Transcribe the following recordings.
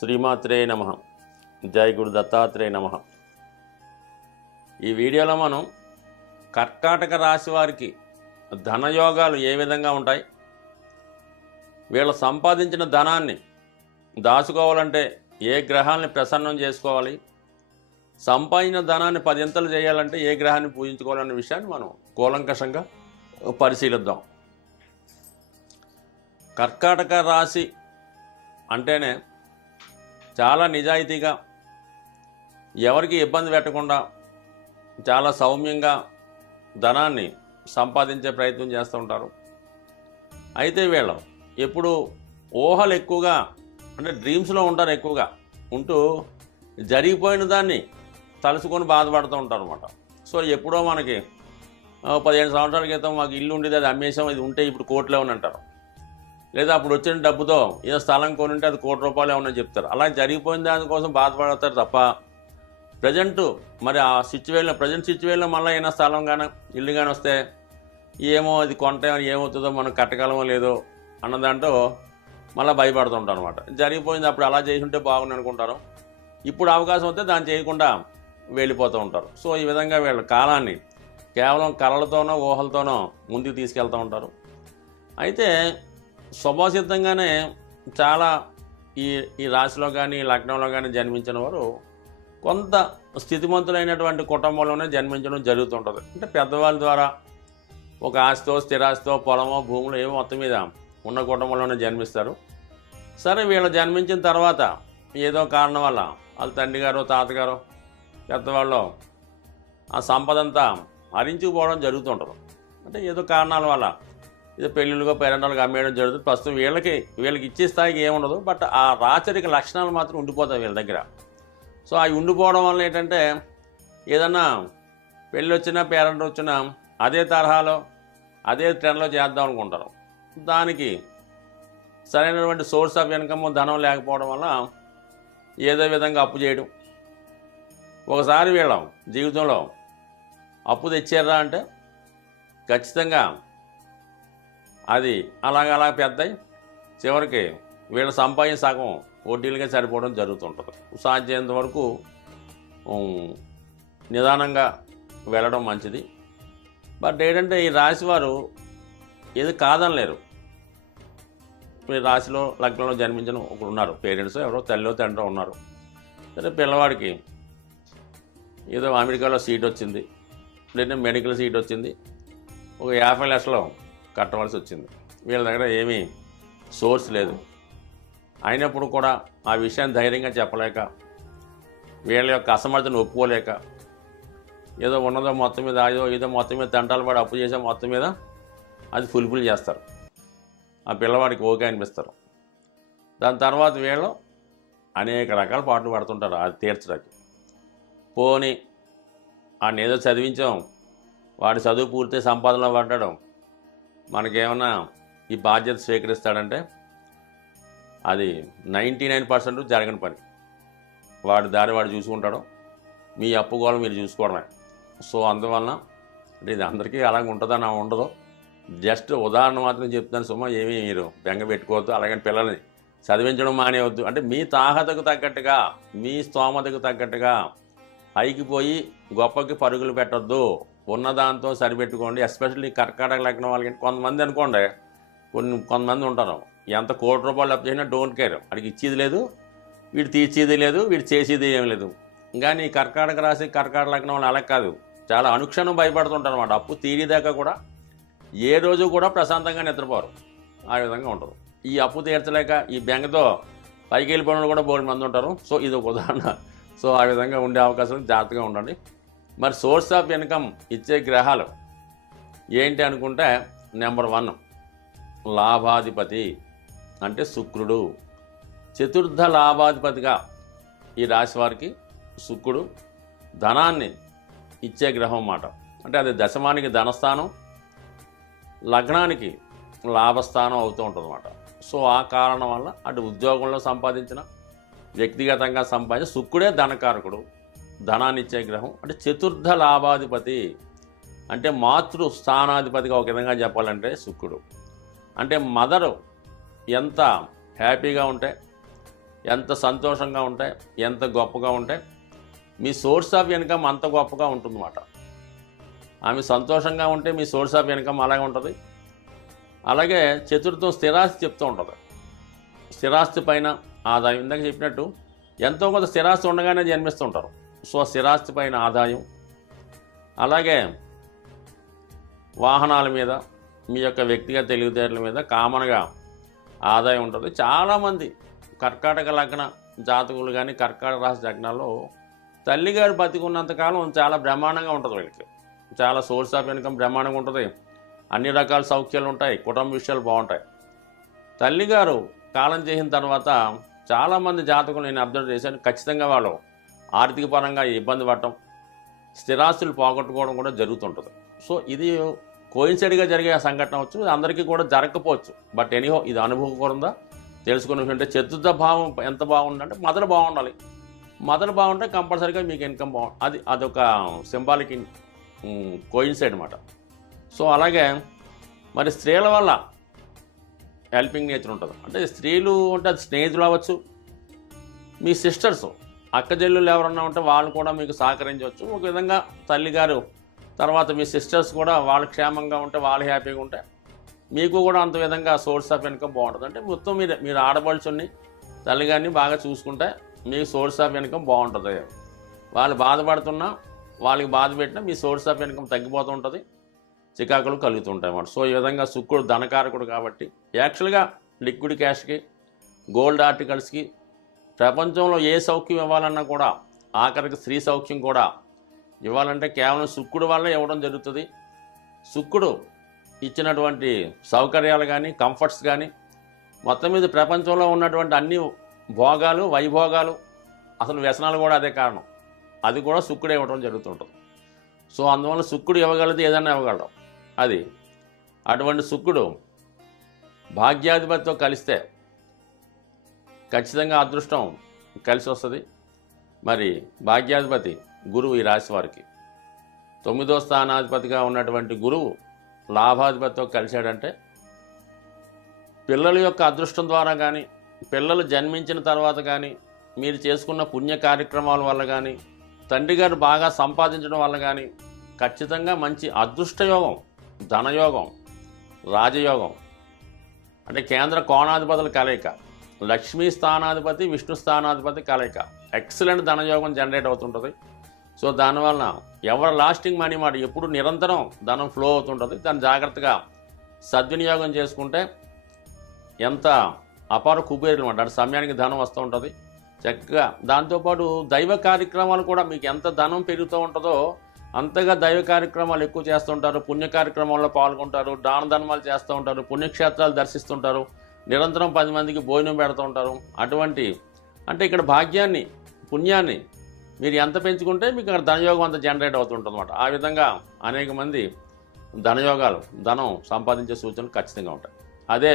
శ్రీమాత్రే నమః. జై గురు దత్తాత్రేయ నమః. ఈ వీడియోలో మనం కర్కాటక రాశి వారికి ధనయోగాలు ఏ విధంగా ఉంటాయి, వీళ్ళు సంపాదించిన ధనాన్ని దాచుకోవాలంటే ఏ గ్రహాన్ని ప్రసన్నం చేసుకోవాలి, సంపాదించిన ధనాన్ని 10 ఇంతలు చేయాలంటే ఏ గ్రహాన్ని పూజించుకోవాలనే విషయాన్ని మనం కూలంకషంగా పరిశీలిద్దాం. కర్కాటక రాశి అంటేనే చాలా నిజాయితీగా, ఎవరికి ఇబ్బంది పెట్టకుండా చాలా సౌమ్యంగా ధనాన్ని సంపాదించే ప్రయత్నం చేస్తూ ఉంటారు. అయితే వీళ్ళు ఎప్పుడు ఊహలు ఎక్కువగా, అంటే డ్రీమ్స్లో ఉంటారు, ఎక్కువగా ఉంటూ జరిగిపోయిన దాన్ని తలుసుకొని బాధపడుతూ ఉంటారు అనమాట. సో ఎప్పుడో మనకి 15 సంవత్సరాల క్రితం మాకు ఇల్లు ఉండేది, అది అమ్మేసాం, ఇది ఉంటే ఇప్పుడు కోట్లు అని అంటారు. లేదా అప్పుడు వచ్చిన డబ్బుతో ఏదో స్థలం కొని ఉంటే అది ₹1 కోట్లు ఏమన్నా చెప్తారు. అలా జరిగిపోయిన దానికోసం బాధపడతారు తప్ప ప్రజెంట్ మరి ఆ ప్రజెంట్ సిచ్యువేషన్లో మళ్ళీ ఏమైనా స్థలం కానీ ఇల్లు కానీ వస్తే ఏమో ఇది కొంటే ఏమవుతుందో, మనం కట్టగలమో లేదో అన్న దాంట్లో మళ్ళీ భయపడుతుంటారు అనమాట. జరిగిపోయింది, అప్పుడు అలా చేసి ఉంటే బాగుంది అనుకుంటారు. ఇప్పుడు అవకాశం వస్తే దాన్ని చేయకుండా వెళ్ళిపోతూ ఉంటారు. సో ఈ విధంగా వీళ్ళ కాలాన్ని కేవలం కళలతోనో ఊహలతోనో ముందుకు తీసుకెళ్తూ ఉంటారు. అయితే స్వభావసిద్ధంగానే చాలా ఈ రాశిలో కానీ లగ్నంలో కానీ జన్మించిన వారు కొంత స్థితిమంతులైనటువంటి కుటుంబంలోనే జన్మించడం జరుగుతుంటుంది. అంటే పెద్దవాళ్ళ ద్వారా ఒక ఆస్తో, స్థిరాస్తో, పొలమో, భూములు ఏమో మొత్తం మీద ఉన్న కుటుంబంలోనే జన్మిస్తారు. సరే, వీళ్ళు జన్మించిన తర్వాత ఏదో కారణం వల్ల వాళ్ళ తండ్రి గారు, తాతగారు, పెద్దవాళ్ళు ఆ సంపద అంతా హరించుకుపోవడం జరుగుతుంటుంది. అంటే ఏదో కారణాల వల్ల ఏదో పెళ్ళిళ్ళుగా పేరెంటాలుగా అమ్మేయడం జరుగుతుంది. ప్రస్తుతం వీళ్ళకి ఇచ్చే స్థాయికి ఏముండదు, బట్ ఆ రాచరిక లక్షణాలు మాత్రం ఉండిపోతాయి వీళ్ళ దగ్గర. సో అవి ఉండిపోవడం వల్ల ఏంటంటే ఏదన్నా పెళ్ళి వచ్చినా పేరెంట్ వచ్చినా అదే తరహాలో అదే ట్రెండ్లో చేద్దాం అనుకుంటారు. దానికి సరైనటువంటి సోర్స్ ఆఫ్ ఇన్కమ్, ధనం లేకపోవడం వల్ల ఏదో విధంగా అప్పు చేయడం. ఒకసారి వీళ్ళ జీవితంలో అప్పు తెచ్చారా అంటే ఖచ్చితంగా అది అలాగ పెద్దయి చివరికి వీళ్ళ సంపాదించిన సగం వడ్డీలుగా సరిపోవడం జరుగుతుంటుంది. సాధ్యమైనంత వరకు నిదానంగా వెళ్ళడం మంచిది. బట్ ఏంటంటే ఈ రాశి వారు ఏది కాదనలేరు. ఈ రాశిలో లగ్నంలో జన్మించిన ఒకరు ఉన్నారు, పేరెంట్స్ ఎవరో తల్లిలో తండ్రి ఉన్నారు. సరే, పిల్లవాడికి ఏదో అమెరికాలో సీట్ వచ్చింది, లేదా మెడికల్ సీట్ వచ్చింది, ఒక 50 లక్షలు కట్టవలసి వచ్చింది. వీళ్ళ దగ్గర ఏమీ సోర్స్ లేదు. అయినప్పుడు కూడా ఆ విషయాన్ని ధైర్యంగా చెప్పలేక, వీళ్ళ యొక్క అసమర్థతను ఒప్పుకోలేక ఏదో ఉన్నదో మొత్తం మీద ఏదో మొత్తం మీద తంటాలు పడి అప్పు చేసే మొత్తం మీద అది ఫుల్ఫిల్ చేస్తారు. ఆ పిల్లవాడికి ఓకే అనిపిస్తారు. దాని తర్వాత వీళ్ళు అనేక రకాల పాటలు పడుతుంటారు అది తీర్చడానికి. పోని వాడిని ఏదో చదివించాం, వాడి చదువు పూర్తి సంపాదనలో పడ్డాడు, మనకేమన్నా ఈ బాధ్యత స్వీకరిస్తాడంటే అది 99% జరగని పని. వాడి దారి వాడు చూసుకుంటాడు, మీ అప్పు గోళం మీరు చూసుకోవడమే. సో అందువలన అంటే ఇది అందరికీ అలాగే ఉంటుందని ఉండదు, జస్ట్ ఉదాహరణ మాత్రం చెప్తాను సుమా. ఏమీ మీరు బెంగ పెట్టుకోవద్దు. అలాగే పిల్లల్ని చదివించడం మానేవద్దు. అంటే మీ తాహతకు తగ్గట్టుగా, మీ స్తోమతకు తగ్గట్టుగా పైకి పోయి గొప్పకి పరుగులు పెట్టద్దు. ఉన్నదాంతో సరిపెట్టుకోండి. ఎస్పెషల్లీ కర్కాటక లగ్నం వాళ్ళకి కొంతమంది అనుకోండి, కొంతమంది ఉంటారు, ఎంత ₹1 అప్పు చేసినా డోంట్ కేర్, వాడికి ఇచ్చేది లేదు, వీడు తీర్చేది లేదు, వీడు చేసేది ఏం లేదు. కానీ కర్కాటక రాశి, కర్కాటక లగ్నం వాళ్ళు అలా కాదు, చాలా అనుక్షణం భయపడుతుంటారు అనమాట. అప్పు తీరేదాకా కూడా ఏ రోజు కూడా ప్రశాంతంగా నిద్రపోరు. ఆ విధంగా ఉంటుంది. ఈ అప్పు తీర్చలేక ఈ బెంగతో పైకి వెళ్ళిపోయిన కూడా బోల్డ్ మంది ఉంటారు. సో ఇది ఒక ఉదాహరణ. సో ఆ విధంగా ఉండే అవకాశం, జాగ్రత్తగా ఉండండి. మరి సోర్స్ ఆఫ్ ఇన్కమ్ ఇచ్చే గ్రహాలు ఏంటి అనుకుంటే, నెంబర్ 1 లాభాధిపతి అంటే శుక్రుడు. చతుర్థ లాభాధిపతిగా ఈ రాశి వారికి శుక్రుడు ధనాన్ని ఇచ్చే గ్రహం అన్నమాట. అంటే అది దశమానికి ధనస్థానం, లగ్నానికి లాభస్థానం అవుతూ ఉంటుంది అన్నమాట. సో ఆ కారణం వల్ల అటు ఉద్యోగంలో సంపాదించిన, వ్యక్తిగతంగా సంపాదించిన శుక్రుడే ధనకారకుడు, ధనాన్ని ఇచ్చే గ్రహం. అంటే చతుర్థ లాభాధిపతి అంటే మాతృ స్థానాధిపతిగా ఒక విధంగా చెప్పాలంటే శుక్రుడు. అంటే మదరు ఎంత హ్యాపీగా ఉంటే, ఎంత సంతోషంగా ఉంటాయి, ఎంత గొప్పగా ఉంటాయి, మీ సోర్స్ ఆఫ్ ఇన్కమ్ అంత గొప్పగా ఉంటుందన్నమాట. ఆమె సంతోషంగా ఉంటే మీ సోర్స్ ఆఫ్ ఇన్కమ్ అలాగే ఉంటుంది. అలాగే చతుర్థం స్థిరాస్తి చెప్తూ ఉంటుంది. స్థిరాస్తి పైన ఆదాయం, ఇందాక చెప్పినట్టు ఎంతో కొంత స్థిరాస్తి ఉండగానే జన్మిస్తుంటారు. సో స్థిరాస్తి పైన ఆదాయం, అలాగే వాహనాల మీద, మీ యొక్క వ్యక్తిగత తెలివితేటల మీద కామన్గా ఆదాయం ఉంటుంది. చాలామంది కర్కాటక లగ్న జాతకులు కానీ కర్కాటక రాశి లగ్నాల్లో తల్లిగారు బతికున్నంతకాలం చాలా బ్రహ్మాండంగా ఉంటుంది. వీళ్ళకి చాలా సోర్స్ ఆఫ్ ఇన్కమ్ బ్రహ్మాండంగా ఉంటుంది, అన్ని రకాల సౌఖ్యాలు ఉంటాయి, కుటుంబ విషయాలు బాగుంటాయి. తల్లిగారు కాలం చేసిన తర్వాత చాలామంది జాతకులు నేను అబ్జర్వ్ చేశాను, ఖచ్చితంగా వాళ్ళు ఆర్థిక పరంగా ఇబ్బంది పడటం, స్థిరాస్తులు పోగొట్టుకోవడం కూడా జరుగుతుంటుంది. సో ఇది కోయిన్సైడ్గా జరిగే సంఘటన అవచ్చు, అందరికీ కూడా జరగకపోవచ్చు. బట్ ఎనీహో ఇది అనుభవకరంగా తెలుసుకునే విషయం. అంటే చతుర్థ భావం ఎంత బాగుందంటే మదర్ బాగుండాలి. మదర్ బాగుంటే కంపల్సరీగా మీకు ఇన్కమ్ బాగుంటుంది. అదొక సింబాలిక్ కోయిన్సైడ్ అన్నమాట. సో అలాగే మరి స్త్రీల వల్ల హెల్పింగ్ నేచర్ ఉంటుంది. అంటే స్త్రీలు అంటే అది స్నేహితులు అవ్వచ్చు, మీ సిస్టర్స్ అక్క చెల్లెళ్ళు ఎవరన్నా ఉంటే వాళ్ళు కూడా మీకు సహకరించవచ్చు. ఒక విధంగా తల్లిగారు తర్వాత మీ సిస్టర్స్ కూడా వాళ్ళు క్షేమంగా ఉంటే, వాళ్ళు హ్యాపీగా ఉంటే మీకు కూడా అంత విధంగా సోర్స్ ఆఫ్ ఇన్కమ్ బాగుంటుంది. అంటే మొత్తం మీరు ఆడపడుచుని తల్లిగారిని బాగా చూసుకుంటే మీ సోర్స్ ఆఫ్ ఇన్కమ్ బాగుంటుంది. వాళ్ళు బాధపడుతున్నా, వాళ్ళకి బాధ పెట్టినా మీ సోర్స్ ఆఫ్ ఇన్కమ్ తగ్గిపోతూ ఉంటుంది, చికాకులు కలుగుతుంటాయి అన్నమాట. సో ఈ విధంగా శుక్రుడు ధనకారకుడు కాబట్టి యాక్చువల్గా లిక్విడ్ క్యాష్కి, గోల్డ్ ఆర్టికల్స్కి, ప్రపంచంలో ఏ సౌఖ్యం ఇవ్వాలన్నా కూడా, ఆఖరికి స్త్రీ సౌఖ్యం కూడా ఇవ్వాలంటే కేవలం శుక్రుడు వల్ల ఇవ్వడం జరుగుతుంది. శుక్రుడు ఇచ్చినటువంటి సౌకర్యాలు కానీ, కంఫర్ట్స్ కానీ, మొత్తం మీద ప్రపంచంలో ఉన్నటువంటి అన్ని భోగాలు, వైభోగాలు, అసలు వ్యసనాలు కూడా అదే కారణం. అది కూడా శుక్రుడు ఇవ్వడం జరుగుతుంటుంది. సో అందువల్ల శుక్రుడు ఇవ్వగలిగితే ఏదైనా ఇవ్వగలడం. అది అటువంటి శుక్రుడు భాగ్యాధిపతితో కలిస్తే ఖచ్చితంగా అదృష్టం కలిసి వస్తుంది. మరి భాగ్యాధిపతి గురువు ఈ రాశి వారికి 9వ స్థానాధిపతిగా ఉన్నటువంటి గురువు లాభాధిపతితో కలిశాడంటే పిల్లల యొక్క అదృష్టం ద్వారా కానీ, పిల్లలు జన్మించిన తర్వాత కానీ, మీరు చేసుకున్న పుణ్య కార్యక్రమాల వల్ల కానీ, తండ్రి గారు బాగా సంపాదించడం వల్ల కానీ ఖచ్చితంగా మంచి అదృష్టయోగం, ధనయోగం, రాజయోగం, అంటే కేంద్ర కోణాధిపతుల కలయిక, లక్ష్మీ స్థానాధిపతి విష్ణు స్థానాధిపతి కలయిక, ఎక్సలెంట్ ధనయోగం జనరేట్ అవుతుంటుంది. సో దానివలన ఎవరు లాస్టింగ్ మనీ మాట ఎప్పుడు నిరంతరం ధనం ఫ్లో అవుతుంటుంది. దాన్ని జాగ్రత్తగా సద్వినియోగం చేసుకుంటే ఎంత అపార కుబేరులు అనమాట. అంటే సమయానికి ధనం వస్తూ ఉంటుంది చక్కగా. దాంతోపాటు దైవ కార్యక్రమాలు కూడా మీకు ఎంత ధనం పెరుగుతూ ఉంటుందో అంతగా దైవ కార్యక్రమాలు ఎక్కువ చేస్తుంటారు, పుణ్య కార్యక్రమాల్లో పాల్గొంటారు, దాన ధర్మాలు చేస్తూ ఉంటారు, పుణ్యక్షేత్రాలు దర్శిస్తుంటారు, నిరంతరం 10 మందికి భోజనం పెడుతూ ఉంటారు. అటువంటి అంటే ఇక్కడ భాగ్యాన్ని, పుణ్యాన్ని మీరు ఎంత పెంచుకుంటే మీకు అక్కడ ధనయోగం అంత జనరేట్ అవుతుంటుంది అనమాట. ఆ విధంగా అనేక మంది ధనయోగాలు, ధనం సంపాదించే సూచనలు ఖచ్చితంగా ఉంటాయి. అదే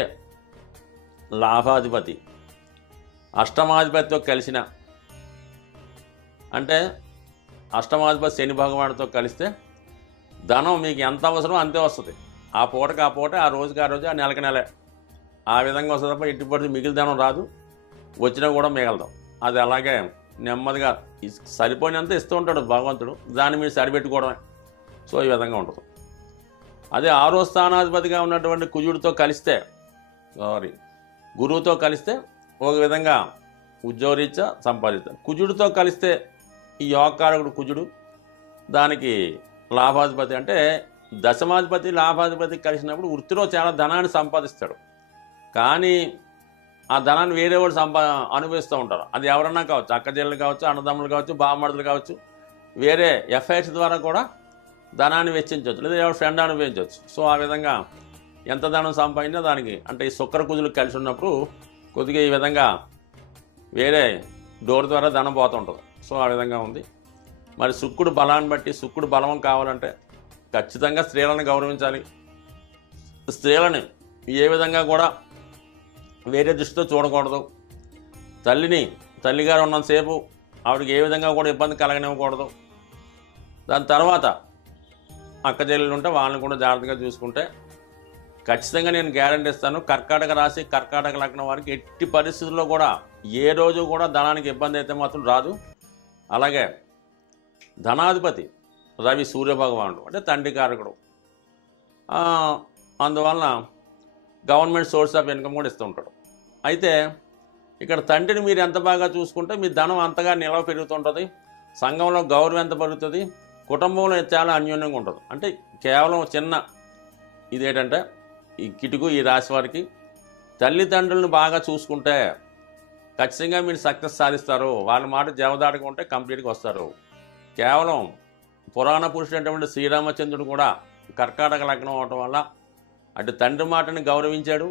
లాభాధిపతి అష్టమాధిపతితో కలిసిన, అంటే అష్టమాధిపతి శని భగవానుడితో కలిస్తే ధనం మీకు ఎంత అవసరం అంతే వస్తుంది. ఆ పూటకి ఆ పూట, ఆ రోజుకి ఆ రోజు, ఆ నెలకి నెలే, ఆ విధంగా వస్తుంది తప్ప ఎట్టి పడితే మిగిలిన ధనం రాదు, వచ్చినా కూడా మిగలదాం. అది అలాగే నెమ్మదిగా సరిపోయినంత ఇస్తూ ఉంటాడు భగవంతుడు, దాన్ని మీరు సరిపెట్టుకోవడమే. సో ఈ విధంగా ఉంటుంది. అదే 6వ స్థానాధిపతిగా ఉన్నటువంటి కుజుడితో కలిస్తే, గురువుతో కలిస్తే ఒక విధంగా ఉద్యోగరీత్యా సంపాదిస్తారు. కుజుడితో కలిస్తే ఈ యోగకారకుడు కుజుడు, దానికి లాభాధిపతి అంటే దశమాధిపతి లాభాధిపతి కలిసినప్పుడు వృత్తిలో చాలా ధనాన్ని సంపాదిస్తాడు. కానీ ఆ ధనాన్ని వేరే వాళ్ళు అనుభవిస్తూ ఉంటారు. అది ఎవరన్నా కావచ్చు, అక్కచెల్లెలు కావచ్చు, అన్నదమ్ములు కావచ్చు, బామ్మర్దులు కావచ్చు, వేరే ఎఫ్ఐఆర్స్ ద్వారా కూడా ధనాన్ని వెచ్చించవచ్చు, లేదా ఎవరు ఫ్రెండ్ అనుభవించవచ్చు. సో ఆ విధంగా ఎంత ధనం సంపాదించినా దానికి, అంటే ఈ శుక్ర కుజులు కలిసి ఉన్నప్పుడు కొద్దిగా ఈ విధంగా వేరే డోర్ ద్వారా ధనం పోతుంటుంది. సో ఆ విధంగా ఉంది. మరి శుక్రుడు బలాన్ని బట్టి, శుక్రుడు బలం కావాలంటే ఖచ్చితంగా స్త్రీలను గౌరవించాలి. స్త్రీలని ఏ విధంగా కూడా వేరే దృష్టితో చూడకూడదు. తల్లిగారు ఉన్నంతసేపు ఆవిడకి ఏ విధంగా కూడా ఇబ్బంది కలగనివ్వకూడదు. దాని తర్వాత అక్క చెల్లెలు ఉంటే వాళ్ళని కూడా జాగ్రత్తగా చూసుకుంటే ఖచ్చితంగా నేను గ్యారంటీ ఇస్తాను, కర్కాటక రాశి, కర్కాటక లగ్నం వారికి ఎట్టి పరిస్థితుల్లో కూడా ఏ రోజు కూడా ధనానికి ఇబ్బంది అయితే మాత్రం రాదు. అలాగే ధనాధిపతి రవి సూర్యభగవానుడు అంటే తండ్రి కారకుడు. అందువలన గవర్నమెంట్ సోర్స్ ఆఫ్ ఇన్కమ్ కూడా ఇస్తూ ఉంటాడు. అయితే ఇక్కడ తండ్రిని మీరు ఎంత బాగా చూసుకుంటే మీ ధనం అంతగా నిల్వ పెరుగుతుంటుంది, సంఘంలో గౌరవం ఎంత పెరుగుతుంది, కుటుంబంలో చాలా అన్యోన్యంగా ఉంటుంది. అంటే కేవలం చిన్న ఇదేంటంటే ఈ కిటుకు ఈ రాశి వారికి తల్లిదండ్రులను బాగా చూసుకుంటే ఖచ్చితంగా మీరు సక్సెస్ సాధిస్తారు. వాళ్ళ మాట జవదాడుకుంటే కంప్లీట్గా వస్తారు. కేవలం పురాణ పురుషుడైనటువంటి శ్రీరామచంద్రుడు కూడా కర్కాటక లగ్నం అవటం వల్ల అటు తండ్రి మాటని గౌరవించాడు,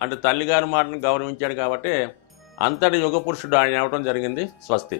అటు తల్లిగారి మాటని గౌరవించాడు. కాబట్టి అంతటి యుగ పురుషుడు ఆయన అవటం జరిగింది. స్వస్తి.